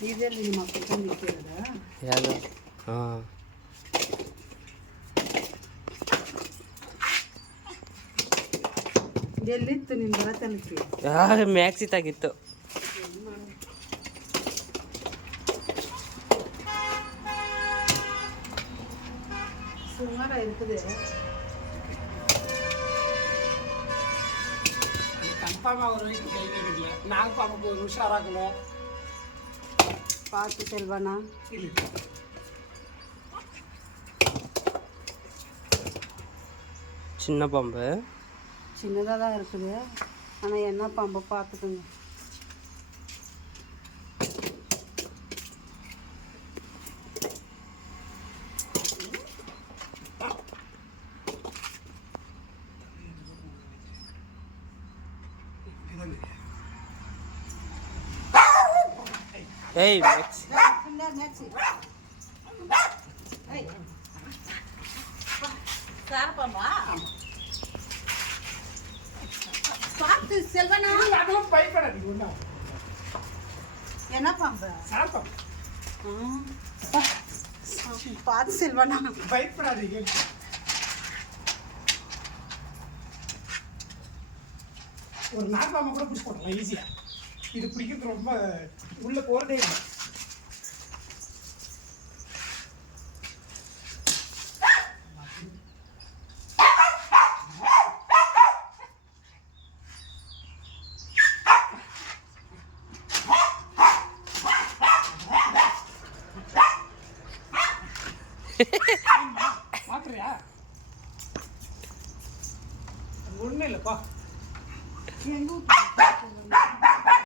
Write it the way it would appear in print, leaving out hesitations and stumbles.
ಇದೆಲ್ಲಿ ನಿಮ್ಮ ಅಪ್ಪ ನಿಂತಿರೋದ ಯಾವುದು ಹಾಂ ಎಲ್ಲಿತ್ತು ನಿಮ್ಮ ಬರತನಕ್ಕೆ ಮ್ಯಾಕ್ಸಿತಾಗಿತ್ತು சுமாரா இருக்குது கன்ஃபார்மாக ஒரு வீட்டு கை வைக்கல நாங்கள் பாப்பா ஒரு உஷாராக்கணும் பார்த்து செல்வானா இல்லை சின்ன பாம்பு சின்னதாக தான் இருக்குது ஆனால் என்ன பாம்பை பார்த்துக்குங்க ஏய் மேக்ஸ் பார்த்து செல்வனா அதெல்லாம் பயப்படாது ஒன்றா என்ன பாம்பு சாப்பிட்டோம் பார்த்து செல்வனா பயப்படாதீங்க ஒரு நார்பாம்பை கூட பிடிச்சி போடலாம் ஈஸியாக இது பிடிக்கிறது ரொம்ப உள்ள போகிறதே இல்லை